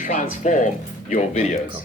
transform your videos.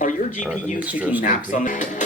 Are your GPUs taking naps on the...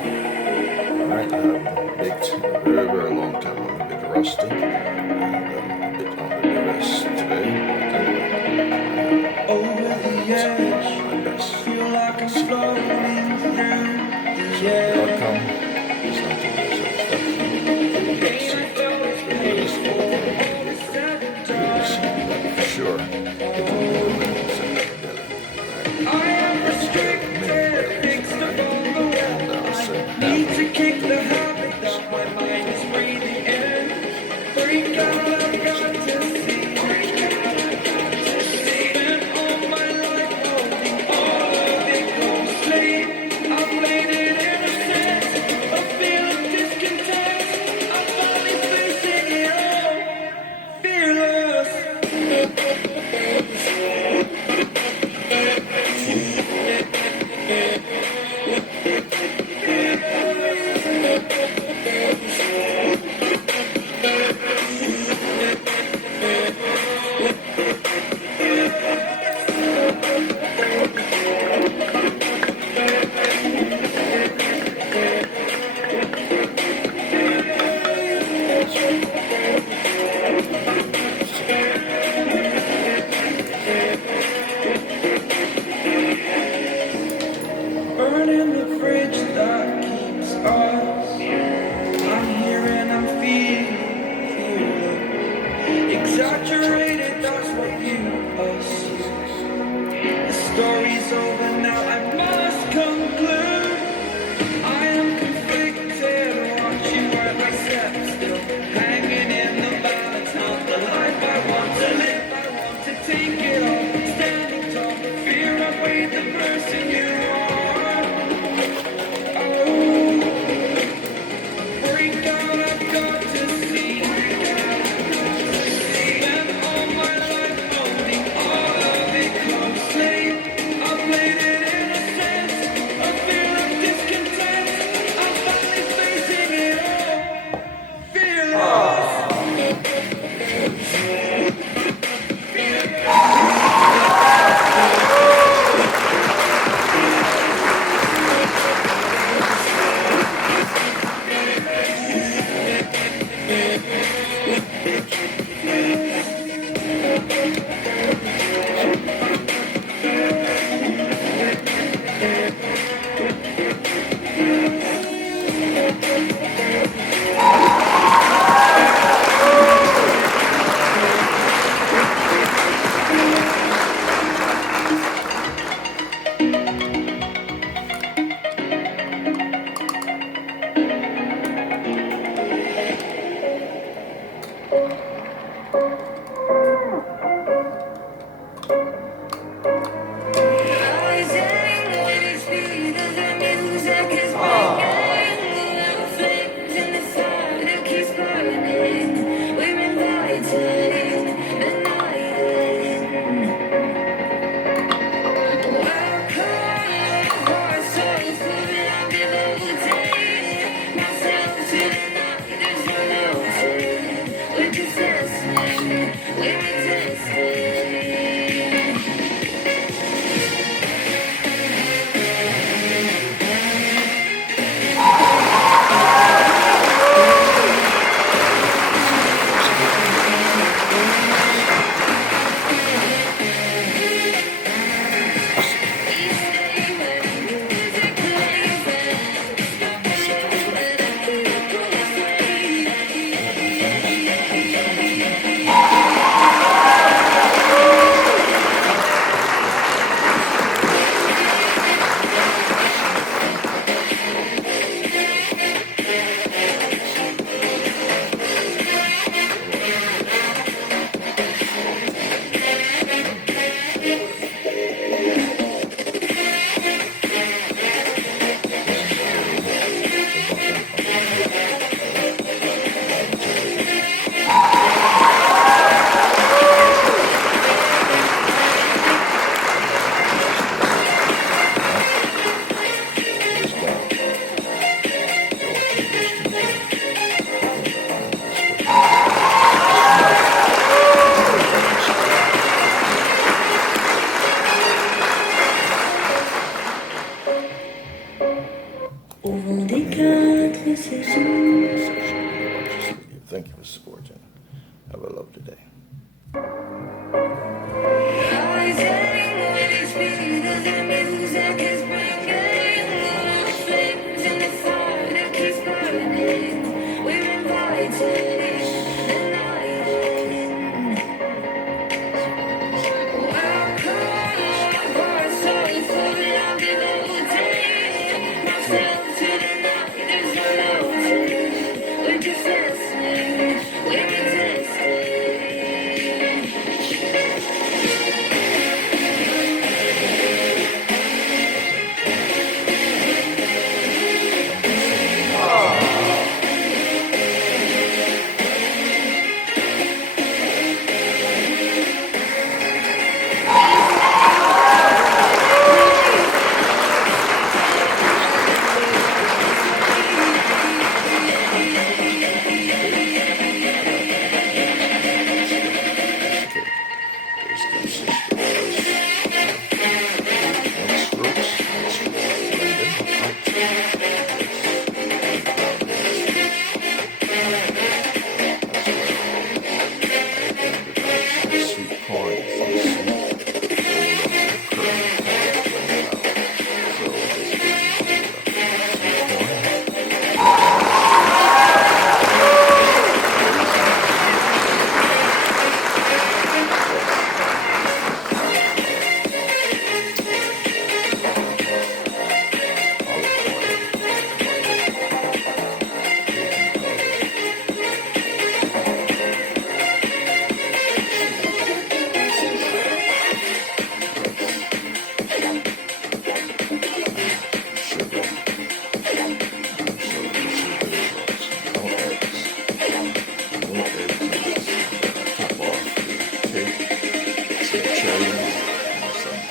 Alright, I have baked a very, very long time. I'm a bit rusty and a bit under duress today. Over the edge, My best. feel like I'm floating through the The air. outcome is not too much satisfaction. For sure, it will be I am restricted, fixed above the wall. I need to kick the habit that my mind is breathing in. Freak out, I've got to see. Spent all my life holding all of it closely. I've played it innocent, a feel of discontent. I'm finally facing it all, fearless. Burning the fridge that keeps us. I'm here and I'm feeling exaggerated, that's what you assume. The story's over now, I must conclude. I am conflicted, watch you at my step still. Hanging in the balance, not the life I want to live. I want to take it all, standing tall. Fear I weighed the person you are. Break down, I've got to see. Spent all my life holding all of it closely. I played it innocent, a feel of discontent. I'm finally facing it all, fearless.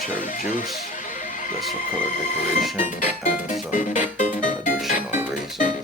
Cherry juice, just for color decoration, and some additional raisins.